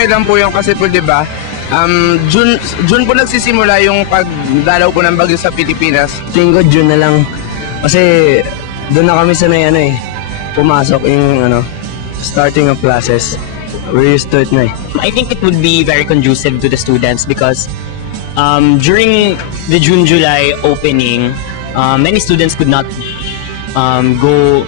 okay lang po yung kasi po, di ba? June po nagsisimula yung pagdalaw po ng bagyo sa Pilipinas. Tingin ko June na lang. Kasi doon na kami sanay pumasok yung starting of classes. We're used to it na eh. I think it would be very conducive to the students because during the June-July opening, many students could not go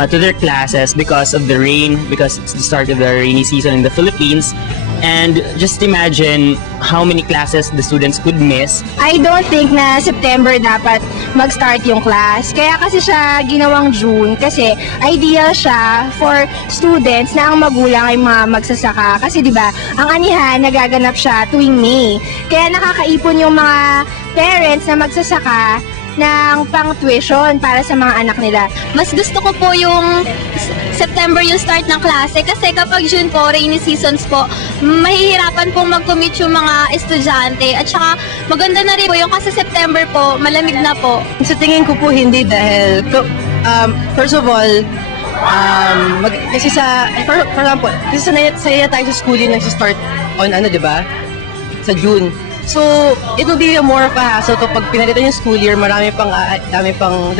to their classes because of the rain, because it's the start of the rainy season in the Philippines. And just imagine how many classes the students could miss. I don't think na September dapat mag-start yung class. Kaya kasi siya ginawang June kasi ideal siya for students na ang magulang ay mga magsasaka. Kasi di ba ang anihan nagaganap siya tuwing May. Kaya nakakaipon yung mga parents na magsasaka ng pang-tuition para sa mga anak nila. Mas gusto ko po yung September yung start ng klase kasi kapag June po, rainy seasons po, mahihirapan pong mag-commute yung mga estudyante at saka maganda na rin po yung kasi September po, malamig na po. Sa tingin ko po hindi dahil first of all, kasi for example, kasi sanay tayo sa schooling nag-start on di ba? Sa June. So, it will be more of a hassle kapag pinalitan yung school year, dami pang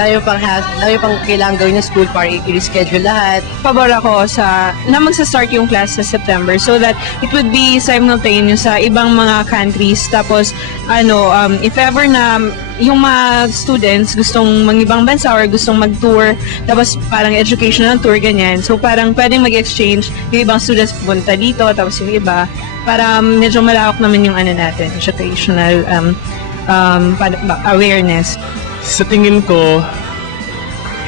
kailangan gawin ng school para i-reschedule lahat. Pabor ako na magsa-start yung class sa September so that it would be simultaneous sa ibang mga countries. Tapos, if ever na yung mga students gustong mag-ibang bansa or gustong mag-tour, tapos parang educational tour, ganyan. So, parang pwedeng mag-exchange yung ibang students pupunta dito, tapos yung iba, para medyo malawak naman yung natin, educational awareness. Sa tingin ko,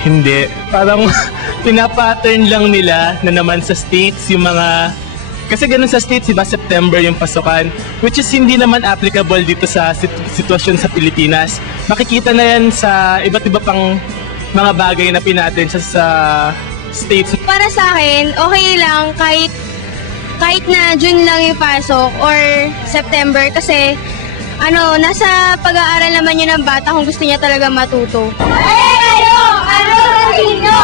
hindi. Parang pinapattern lang nila na naman sa States yung mga... Kasi ganun sa States, diba, September yung pasukan, which is hindi naman applicable dito sa sitwasyon sa Pilipinas. Makikita na yan sa iba't iba pang mga bagay na pinatin sa States. Para sa akin, okay lang kahit na June lang yung pasok or September kasi nasa pag-aaral naman yun ng bata kung gusto niya talaga matuto. Hey kayo! Ano sa inyo?